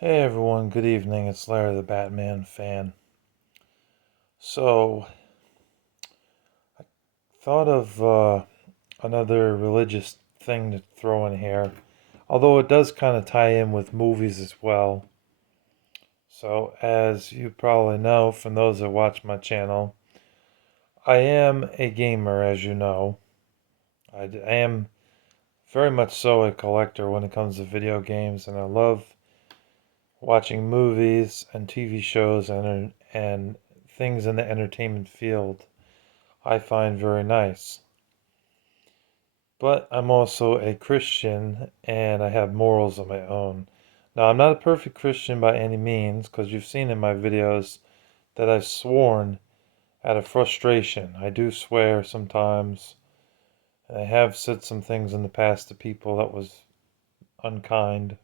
Hey everyone, good evening. It's Larry the Batman fan. So, thought of another religious thing to throw in here, although it does kind of tie in with movies as well. So, as you probably know from those that watch my channel, I am a gamer, as you know. I am very much so a collector when it comes to video games, and I love watching movies and TV shows and things in the entertainment field I find very nice. But I'm also a Christian and I have morals of my own. Now, I'm not a perfect Christian by any means because you've seen in my videos that I've sworn out of frustration. I do swear sometimes. I have said some things in the past to people that was unkind.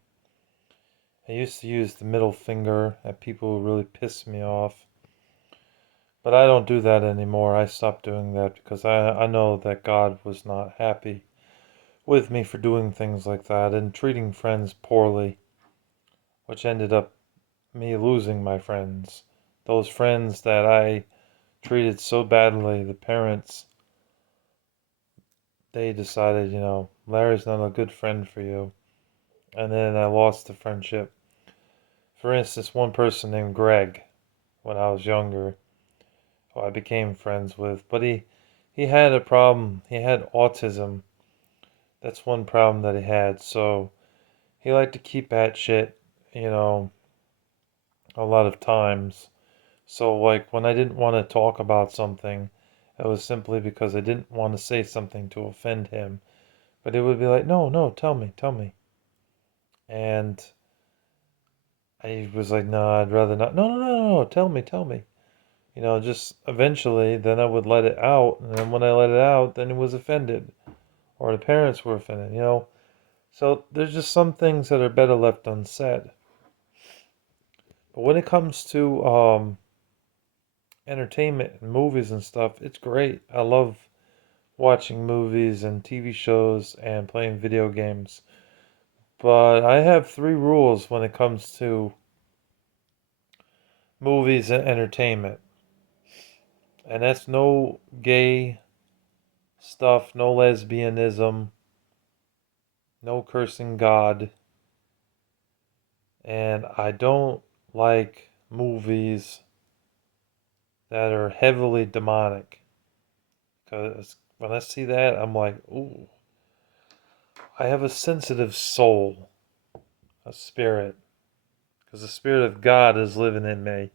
I used to use the middle finger at people who really pissed me off. But I don't do that anymore. I stopped doing that because I know that God was not happy with me for doing things like that and treating friends poorly, which ended up me losing my friends. Those friends that I treated so badly, the parents, they decided, Larry's not a good friend for you. And then I lost the friendship. For instance, one person named Greg, when I was younger, who I became friends with, but he had a problem. He had autism. That's one problem that he had. So he liked to keep at shit, you know, a lot of times. So, like, when I didn't want to talk about something, it was simply because I didn't want to say something to offend him. But it would be like, no, no, tell me, tell me. And I was like, no, I'd rather not. No, no, no, no, no, tell me, tell me. Just eventually, then I would let it out. And then when I let it out, then he was offended. Or the parents were offended. So there's just some things that are better left unsaid. But when it comes to entertainment and movies and stuff, it's great. I love watching movies and TV shows and playing video games. But I have three rules when it comes to movies and entertainment. And that's no gay stuff, no lesbianism, no cursing God. And I don't like movies that are heavily demonic. Because when I see that, I'm like, ooh, I have a sensitive soul, a spirit. Because the Spirit of God is living in me.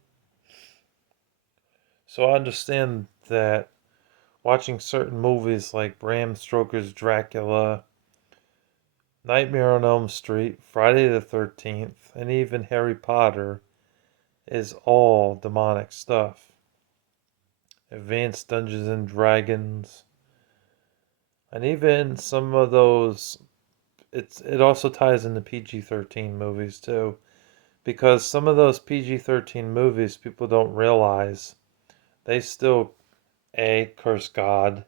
So I understand that watching certain movies like Bram Stoker's Dracula, Nightmare on Elm Street, Friday the 13th, and even Harry Potter is all demonic stuff. Advanced Dungeons and Dragons, and even some of those it also ties into PG-13 movies too, because some of those PG-13 movies people don't realize they still curse God.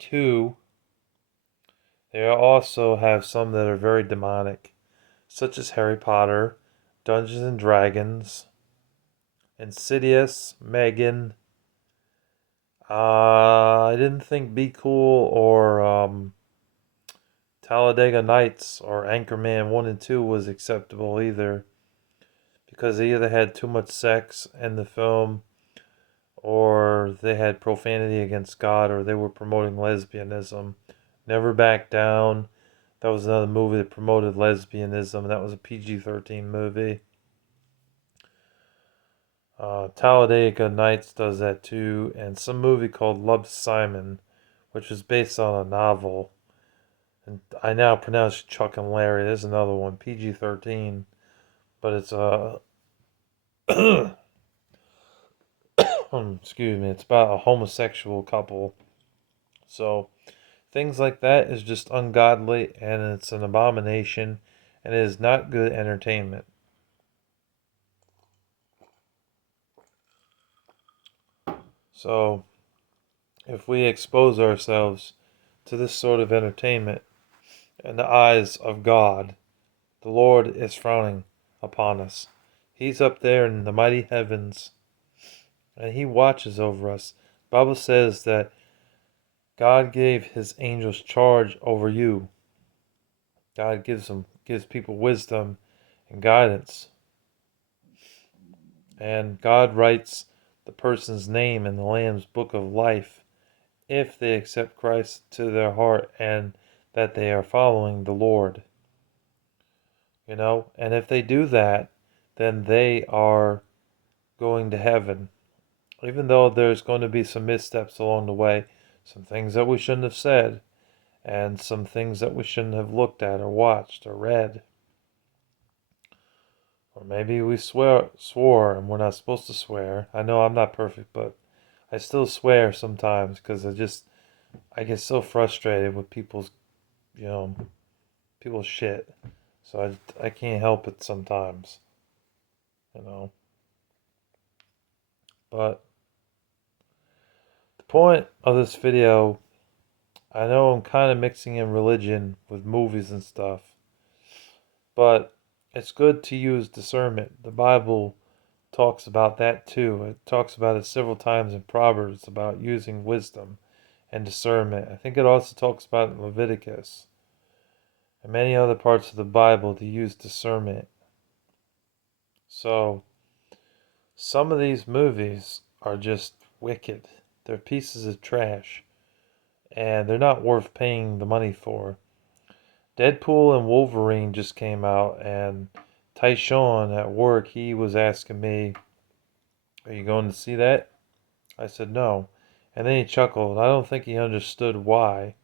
Two, they also have some that are very demonic, such as Harry Potter, Dungeons and Dragons, Insidious, Megan. I didn't think Be Cool or Talladega Nights or Anchorman 1 and 2 was acceptable either, because they either had too much sex in the film or they had profanity against God or they were promoting lesbianism. Never Back Down. That was another movie that promoted lesbianism. That was a PG-13 movie. Talladega Nights does that too. And some movie called Love, Simon, which was based on a novel. And I now pronounce Chuck and Larry. There's another one, PG-13. But it's excuse me, it's about a homosexual couple. So things like that is just ungodly and it's an abomination and it is not good entertainment. So if we expose ourselves to this sort of entertainment in the eyes of God, the Lord is frowning upon us. He's up there in the mighty heavens, and he watches over us. The Bible says that God gave his angels charge over you. God gives people wisdom and guidance. And God writes the person's name in the Lamb's book of life if they accept Christ to their heart and that they are following the Lord. And if they do that, then they are going to heaven. Even though there's going to be some missteps along the way, some things that we shouldn't have said, and some things that we shouldn't have looked at or watched or read. Or maybe we swore and we're not supposed to swear. I know I'm not perfect, but I still swear sometimes because I get so frustrated with people's shit. So I can't help it sometimes, you know. But the point of this video, I know I'm kind of mixing in religion with movies and stuff, but it's good to use discernment. The Bible talks about that too. It talks about it several times in Proverbs about using wisdom and discernment. I think it also talks about it in Leviticus and many other parts of the Bible to use discernment. So, some of these movies are just wicked. They're pieces of trash, and they're not worth paying the money for. Deadpool and Wolverine just came out, and Tyshawn at work, he was asking me, "Are you going to see that?" I said, "No." And then he chuckled. I don't think he understood why.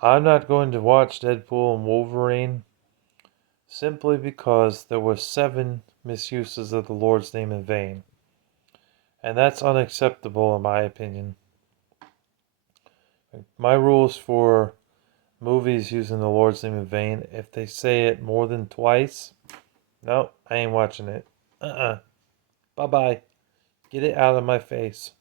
I'm not going to watch Deadpool and Wolverine simply because there were 7 misuses of the Lord's name in vain. And that's unacceptable in my opinion. My rules for movies using the Lord's name in vain, if they say it more than twice, no, I ain't watching it. Bye-bye. Get it out of my face.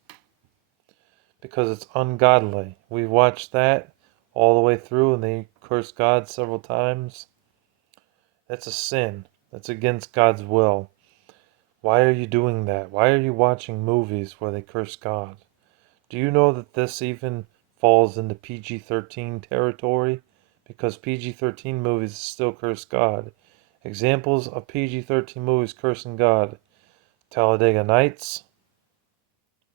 Because it's ungodly. We've watched that all the way through and they curse God several times. That's a sin. That's against God's will. Why are you doing that? Why are you watching movies where they curse God? Do you know that this even falls into PG-13 territory? Because PG-13 movies still curse God. Examples of PG-13 movies cursing God: Talladega Nights,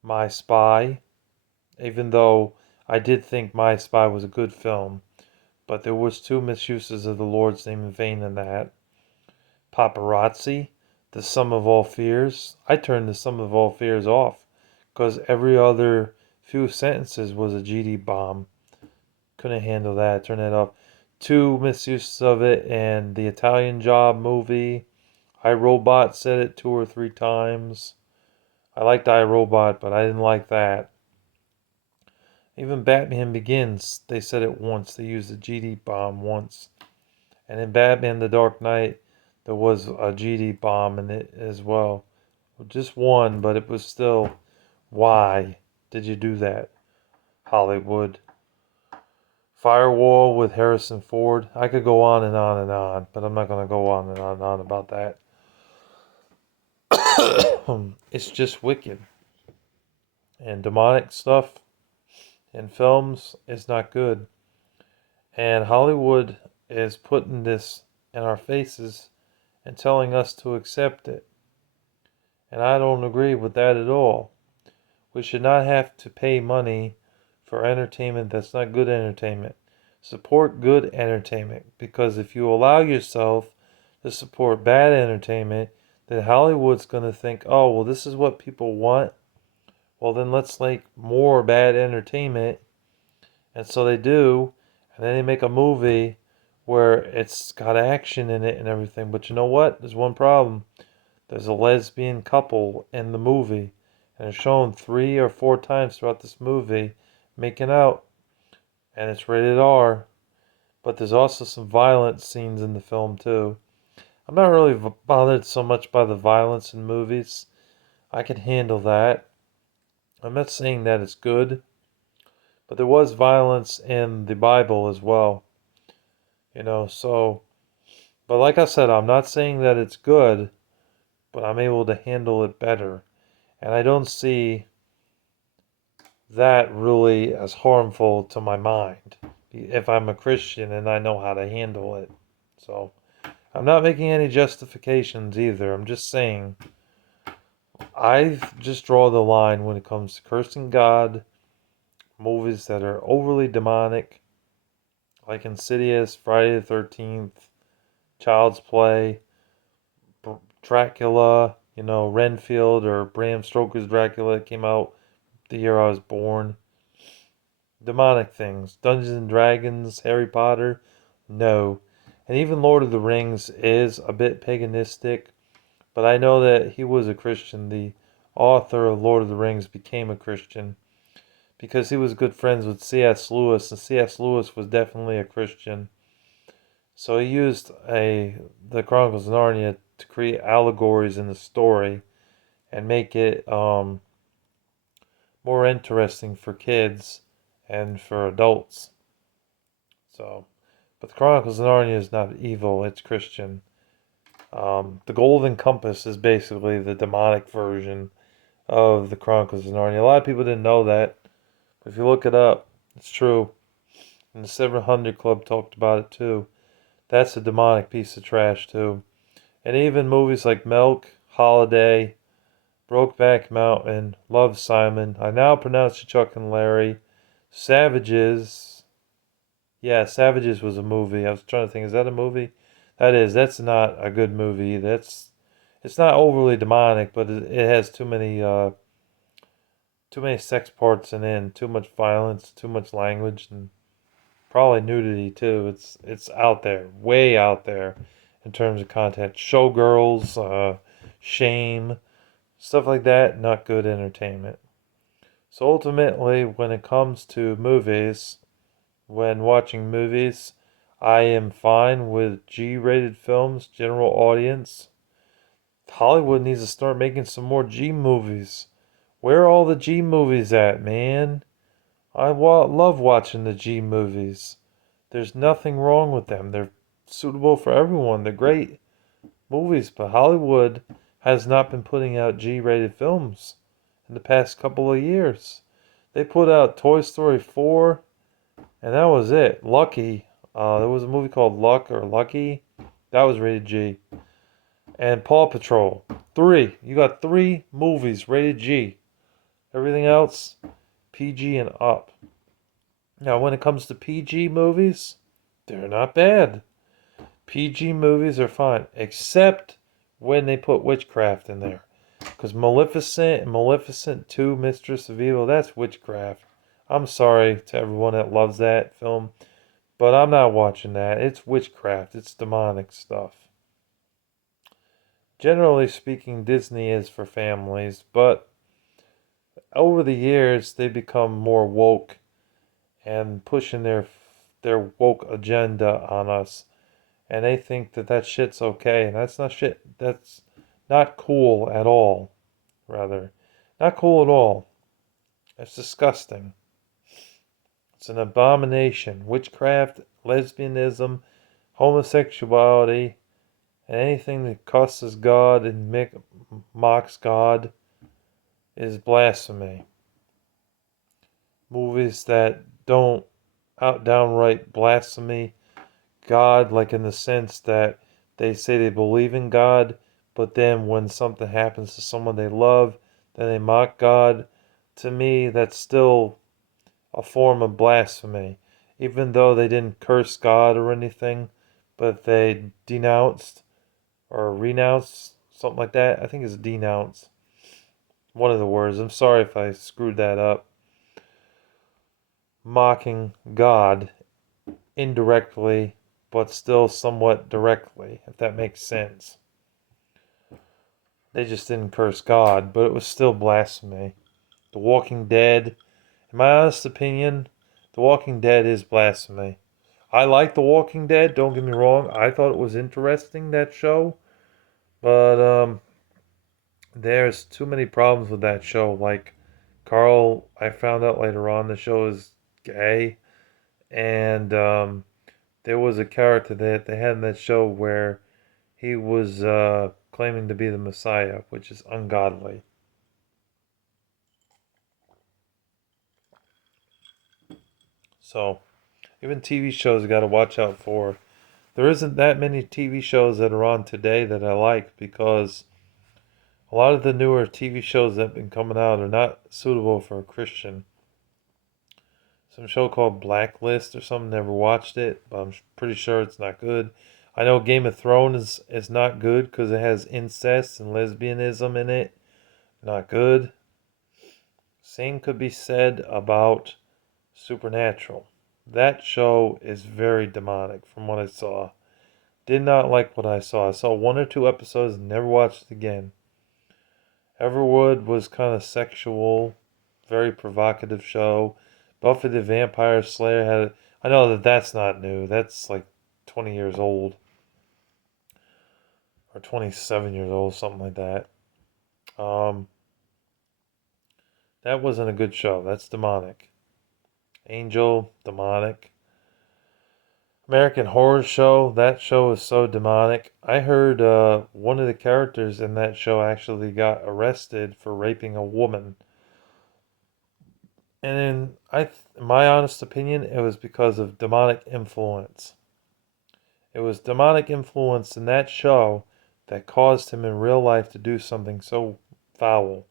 My Spy, even though I did think My Spy was a good film, but there was 2 misuses of the Lord's name in vain in that. Paparazzi, The Sum of All Fears. I turned The Sum of All Fears off because every other few sentences was a GD bomb. Couldn't handle that. Turn that off. 2 misuses of it, and the Italian Job movie. iRobot said it 2 or 3 times. I liked iRobot, but I didn't like that. Even Batman Begins, they said it once. They used the GD bomb once. And in Batman The Dark Knight, there was a GD bomb in it as well. Just one, but it was still, why did you do that, Hollywood? Firewall with Harrison Ford. I could go on and on and on, but I'm not going to go on and on about that. It's just wicked. And demonic stuff in films is not good. And Hollywood is putting this in our faces and telling us to accept it. And I don't agree with that at all. We should not have to pay money for entertainment that's not good entertainment. Support good entertainment, because if you allow yourself to support bad entertainment, then Hollywood's going to think, oh, well, this is what people want. Well, then let's make more bad entertainment. And so they do. And then they make a movie where it's got action in it and everything. But you know what? There's one problem. There's a lesbian couple in the movie. And it's shown 3 or 4 times throughout this movie making out. And it's rated R. But there's also some violent scenes in the film too. I'm not really bothered so much by the violence in movies. I can handle that. I'm not saying that it's good. But there was violence in the Bible as well. So But like I said, I'm not saying that it's good, but I'm able to handle it better. And I don't see that really as harmful to my mind if I'm a Christian and I know how to handle it. So I'm not making any justifications either. I'm just saying I just draw the line when it comes to cursing God, movies that are overly demonic, like Insidious, Friday the 13th, Child's Play, Dracula, Renfield or Bram Stoker's Dracula came out the year I was born. Demonic things. Dungeons and Dragons, Harry Potter, no. And even Lord of the Rings is a bit paganistic, but I know that he was a Christian. The author of Lord of the Rings became a Christian because he was good friends with C.S. Lewis, and C.S. Lewis was definitely a Christian. So he used the Chronicles of Narnia to create allegories in the story and make it more interesting for kids and for adults. So, but the Chronicles of Narnia is not evil; it's Christian. The Golden Compass is basically the demonic version of the Chronicles of Narnia. A lot of people didn't know that, but if you look it up, it's true. And the 700 Club talked about it too. That's a demonic piece of trash too. And even movies like Milk, Holiday, Brokeback Mountain, Love Simon. I now pronounce it Chuck and Larry. Savages. Yeah, Savages was a movie. I was trying to think, is that a movie? That is. That's not a good movie. It's not overly demonic, but it has too many sex parts in, too much violence, too much language, and probably nudity too. It's out there, way out there, in terms of content. Showgirls, Shame, stuff like that. Not good entertainment. So ultimately, when it comes to movies, when watching movies, I am fine with G-rated films, general audience. Hollywood needs to start making some more G movies. Where are all the G movies at, man? Love watching the G movies. There's nothing wrong with them. They're suitable for everyone. They're great movies, but Hollywood has not been putting out G-rated films in the past couple of years. They put out Toy Story 4, and that was it. Lucky. There was a movie called Luck or Lucky. That was rated G. And Paw Patrol. 3. You got 3 movies rated G. Everything else, PG and up. Now, when it comes to PG movies, they're not bad. PG movies are fine, except when they put witchcraft in there. Because Maleficent and Maleficent 2, Mistress of Evil, that's witchcraft. I'm sorry to everyone that loves that film, but I'm not watching that. It's witchcraft, it's demonic stuff. Generally speaking, Disney is for families, but over the years, they become more woke and pushing their woke agenda on us, and they think that that shit's okay, and that's not shit. That's not cool at all. Rather, not cool at all. It's disgusting. It's an abomination. Witchcraft, lesbianism, homosexuality, and anything that cusses God and mocks God is blasphemy. Movies that don't downright blasphemy God, like in the sense that they say they believe in God, but then when something happens to someone they love, then they mock God. To me, that's still a form of blasphemy. Even though they didn't curse God or anything, but they denounced or renounced, something like that. I think it's denounce. One of the words. I'm sorry if I screwed that up. Mocking God indirectly, but still somewhat directly, if that makes sense. They just didn't curse God, but it was still blasphemy. The Walking Dead, in my honest opinion, The Walking Dead is blasphemy. I like The Walking Dead, don't get me wrong. I thought it was interesting, that show. But there's too many problems with that show. Like, I found out later on the show is gay. And there was a character that they had in that show where he was claiming to be the Messiah, which is ungodly. So even TV shows you got to watch out for. There isn't that many TV shows that are on today that I like because a lot of the newer TV shows that have been coming out are not suitable for a Christian. Some show called Blacklist or something, never watched it, but I'm pretty sure it's not good. I know Game of Thrones is not good because it has incest and lesbianism in it. Not good. Same could be said about Supernatural. That show is very demonic from what I saw. Did not like what I saw. I saw 1 or 2 episodes and never watched it again. Everwood was kind of sexual, very provocative show. Buffy the Vampire Slayer had. I know that that's not new. That's like 20 years old or 27 years old, something like that. Um, that wasn't a good show. That's demonic. Angel, demonic. American Horror Show. That show is so demonic. I heard one of the characters in that show actually got arrested for raping a woman. And in my honest opinion, it was because of demonic influence. It was demonic influence in that show that caused him in real life to do something so foul.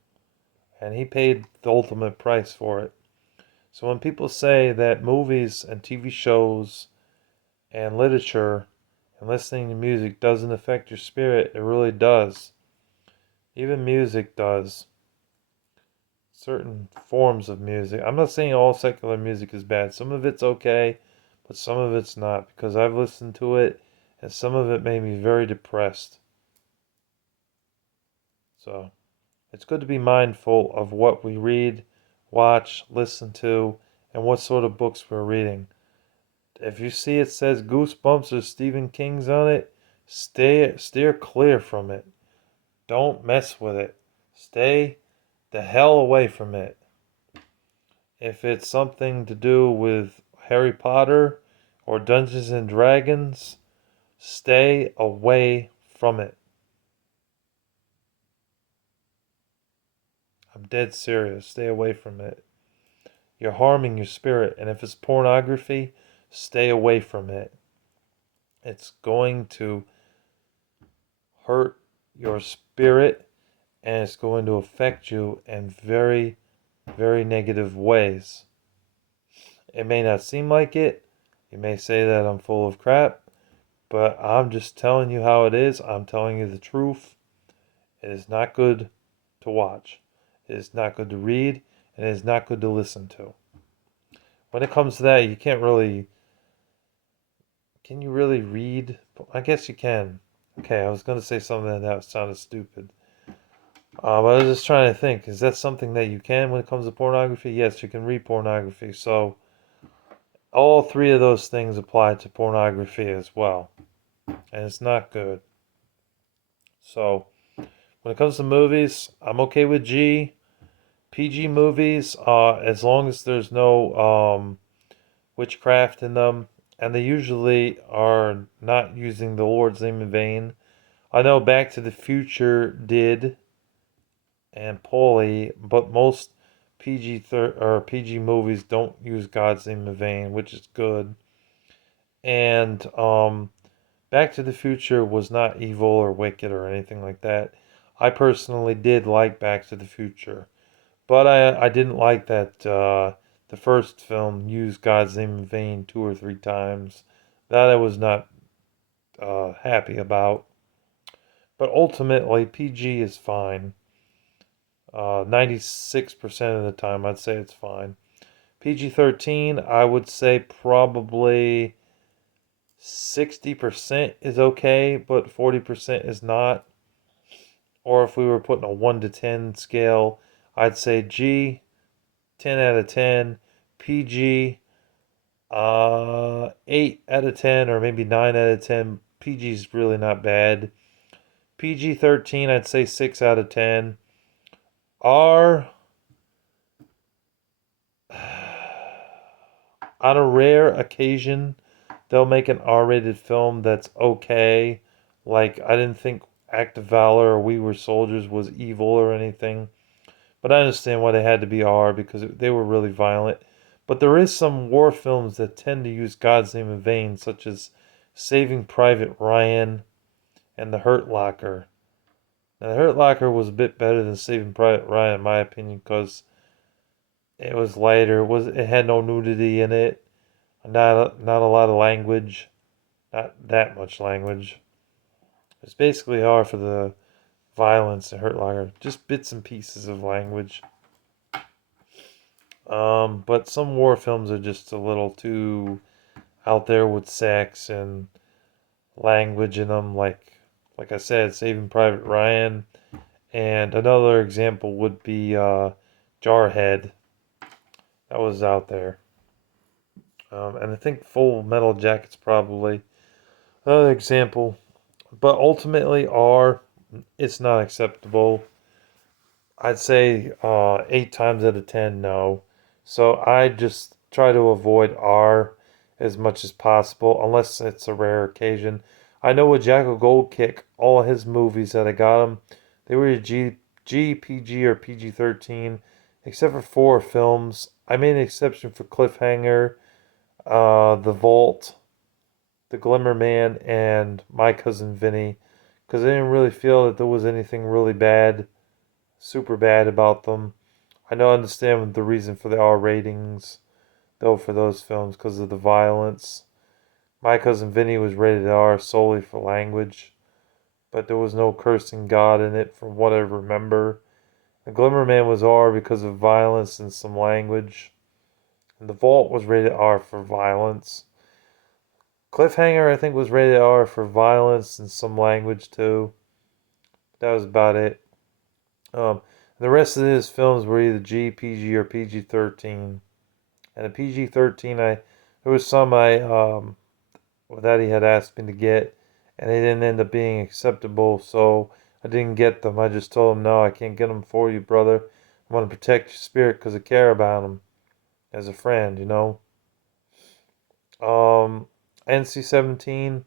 And he paid the ultimate price for it. So when people say that movies and TV shows and literature and listening to music doesn't affect your spirit, it really does. Even music does. Certain forms of music. I'm not saying all secular music is bad. Some of it's okay, but some of it's not because I've listened to it and some of it made me very depressed. So it's good to be mindful of what we read, watch, listen to, and what sort of books we're reading. If you see it says Goosebumps or Stephen King's on it, steer clear from it. Don't mess with it. Stay the hell away from it. If it's something to do with Harry Potter or Dungeons and Dragons, stay away from it. I'm dead serious. Stay away from it. You're harming your spirit. And if it's pornography, stay away from it. It's going to hurt your spirit and it's going to affect you in very, very negative ways. It may not seem like it. You may say that I'm full of crap, but I'm just telling you how it is. I'm telling you the truth. It is not good to watch. It is not good to read, and it is not good to listen to. When it comes to that, you can't really. Can you really read? I guess you can. Okay, I was going to say something that sounded stupid. But I was just trying to think. Is that something that you can when it comes to pornography? Yes, you can read pornography. So all three of those things apply to pornography as well. And it's not good. So when it comes to movies, I'm okay with G. PG movies, as long as there's no witchcraft in them, and they usually are not using the Lord's name in vain. I know Back to the Future did, and Polly, but most PG movies don't use God's name in vain, which is good. And Back to the Future was not evil or wicked or anything like that. I personally did like Back to the Future. But I didn't like that the first film used God's name in vain 2 or 3 times. That I was not happy about. But ultimately, PG is fine. 96% of the time, I'd say it's fine. PG 13, I would say probably 60% is okay, but 40% is not. Or if we were putting a 1 to 10 scale, I'd say G, 10 out of 10. PG, 8 out of 10, or maybe 9 out of 10. PG's really not bad. PG 13, I'd say 6 out of 10. R, on a rare occasion, they'll make an R-rated film that's okay. Like I didn't think Act of Valor or We Were Soldiers was evil or anything, but I understand why they had to be R because they were really violent. But there is some war films that tend to use God's name in vain, such as Saving Private Ryan and The Hurt Locker. Now, The Hurt Locker was a bit better than Saving Private Ryan, in my opinion, because it was lighter. It had no nudity in it, not a lot of language, not that much language. It's basically hard for the violence in Hurt Locker, just bits and pieces of language. But some war films are just a little too out there with sex and language in them. Like I said, Saving Private Ryan, and another example would be Jarhead. That was out there. And I think Full Metal Jacket's probably another example. But ultimately, R, it's not acceptable. I'd say 8 times out of 10, no. So I just try to avoid R as much as possible, unless it's a rare occasion. I know with Jackal Goldkick, all his movies that I got him, they were PG, or PG 13, except for 4 films. I made an exception for Cliffhanger, The Vault, The Glimmer Man, and My Cousin Vinny, because I didn't really feel that there was anything really bad, super bad about them. I know I understand the reason for the R ratings, though, for those films, because of the violence. My Cousin Vinny was rated R solely for language, but there was no cursing God in it from what I remember. The Glimmer Man was R because of violence and some language. And The Vault was rated R for violence. Cliffhanger, I think, was rated R for violence and some language too. That was about it. The rest of his films were either G, PG, or PG 13. And the PG 13, there was some that he had asked me to get, and they didn't end up being acceptable, so I didn't get them. I just told him, no, I can't get them for you, brother. I want to protect your spirit because I care about him as a friend, you know. NC-17,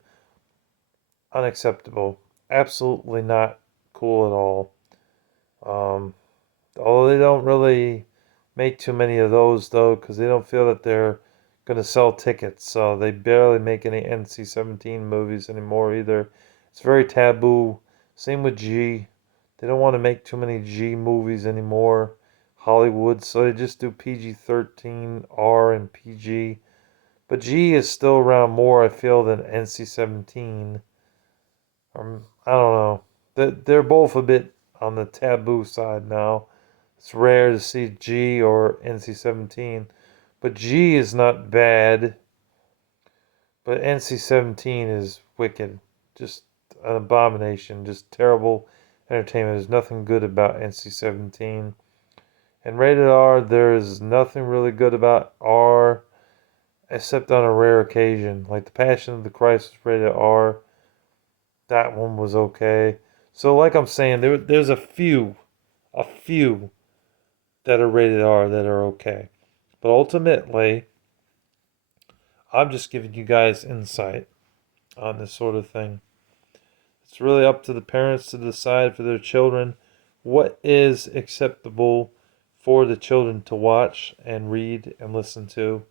unacceptable. Absolutely not cool at all. Although they don't really make too many of those, though, because they don't feel that they're going to sell tickets. So they barely make any NC-17 movies anymore either. It's very taboo. Same with G. They don't want to make too many G movies anymore. Hollywood, so they just do PG-13, R, and PG. But G is still around more, I feel, than NC-17. I don't know. They're both a bit on the taboo side now. It's rare to see G or NC-17. But G is not bad. But NC-17 is wicked. Just an abomination. Just terrible entertainment. There's nothing good about NC-17. And rated R, there's nothing really good about R except on a rare occasion. Like The Passion of the Christ was rated R. That one was okay. So like I'm saying, there's a few that are rated R that are okay. But ultimately, I'm just giving you guys insight on this sort of thing. It's really up to the parents to decide for their children what is acceptable for the children to watch and read and listen to.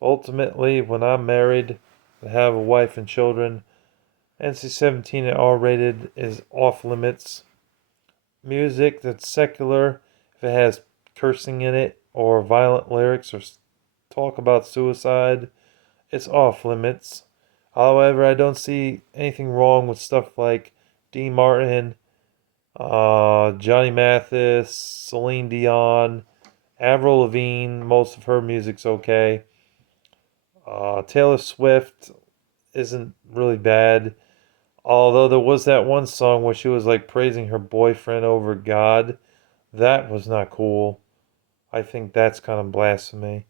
Ultimately, when I'm married and have a wife and children, NC-17 and R-rated is off limits. Music that's secular, if it has cursing in it or violent lyrics or talk about suicide, it's off limits. However, I don't see anything wrong with stuff like Dean Martin, Johnny Mathis, Celine Dion, Avril Lavigne. Most of her music's okay. Taylor Swift isn't really bad. Although there was that one song where she was like praising her boyfriend over God. That was not cool. I think that's kind of blasphemy.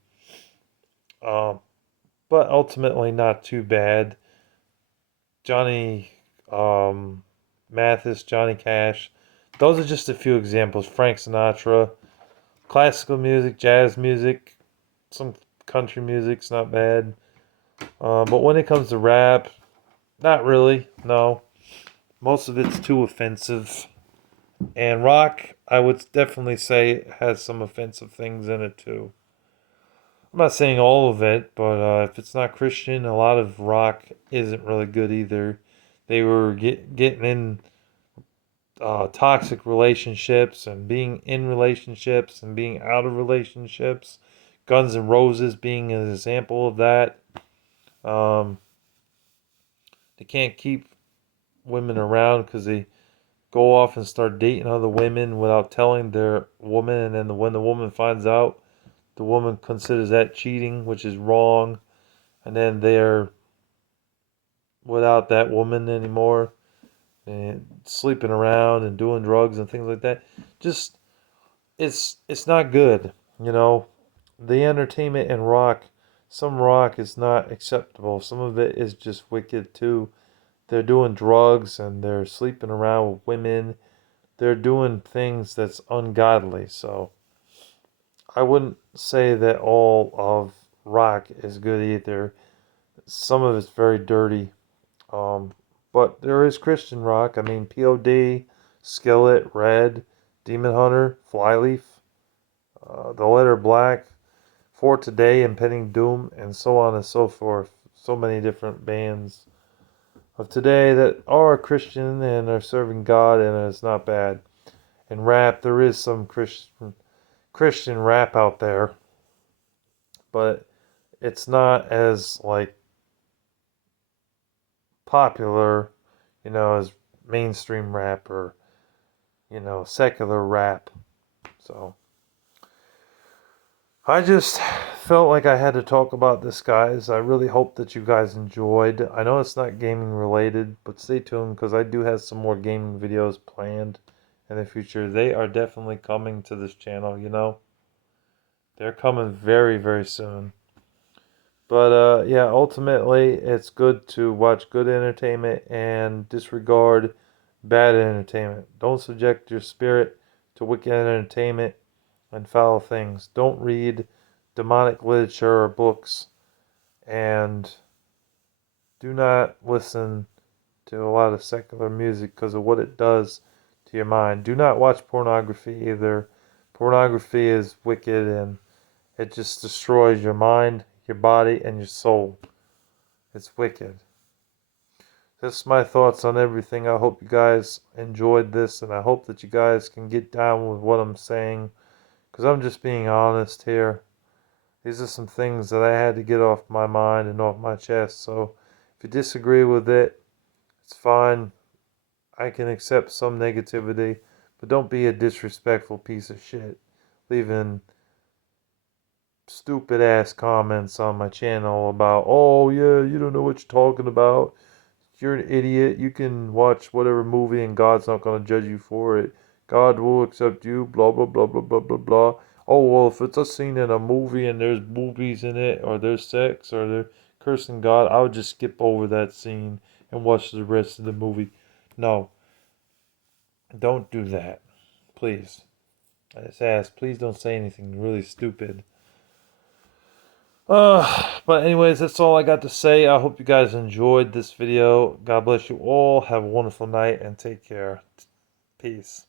Um, but ultimately not too bad. Johnny Mathis, Johnny Cash. Those are just a few examples. Frank Sinatra, classical music, jazz music, some country music's not bad. But when it comes to rap, not really. No, most of it's too offensive. And rock, I would definitely say, has some offensive things in it too. I'm not saying all of it, but if it's not Christian, a lot of rock isn't really good either. They were getting in toxic relationships and being in relationships and being out of relationships. Guns N' Roses being an example of that. Um, they can't keep women around because they go off and start dating other women without telling their woman, and then when the woman finds out, the woman considers that cheating, which is wrong, and then they're without that woman anymore and sleeping around and doing drugs and things like that. Just it's not good, you know. The entertainment and rock, some rock is not acceptable. Some of it is just wicked too. They're doing drugs and they're sleeping around with women. They're doing things that's ungodly. So I wouldn't say that all of rock is good either. Some of it's very dirty. Um, but there is Christian rock. I mean, POD, Skillet, Red, Demon Hunter, Flyleaf, The Letter Black, For Today, Impending Doom, and so on and so forth. So many different bands of today that are Christian and are serving God, and it's not bad. And rap, there is some Christian rap out there, but it's not as like popular, as mainstream rap or secular rap. So I just felt like I had to talk about this, guys. I really hope that you guys enjoyed. I know it's not gaming related, but stay tuned because I do have some more gaming videos planned in the future. They are definitely coming to this channel. They're coming very, very soon. But yeah, ultimately, it's good to watch good entertainment and disregard bad entertainment. Don't subject your spirit to wicked entertainment and foul things. Don't read demonic literature or books, and do not listen to a lot of secular music because of what it does to your mind. Do not watch pornography either. Pornography is wicked and it just destroys your mind, your body, and your soul. It's wicked. That's my thoughts on everything. I hope you guys enjoyed this, and I hope that you guys can get down with what I'm saying, because I'm just being honest here. These are some things that I had to get off my mind and off my chest. So if you disagree with it, it's fine. I can accept some negativity, but don't be a disrespectful piece of shit, leaving stupid ass comments on my channel about, oh yeah, you don't know what you're talking about. You're an idiot. You can watch whatever movie and God's not going to judge you for it. God will accept you, blah, blah, blah, blah, blah, blah, blah. Oh, well, if it's a scene in a movie and there's boobies in it, or there's sex, or they're cursing God, I would just skip over that scene and watch the rest of the movie. No, don't do that. Please. I just ask, please don't say anything really stupid. But anyways, that's all I got to say. I hope you guys enjoyed this video. God bless you all. Have a wonderful night and take care. Peace.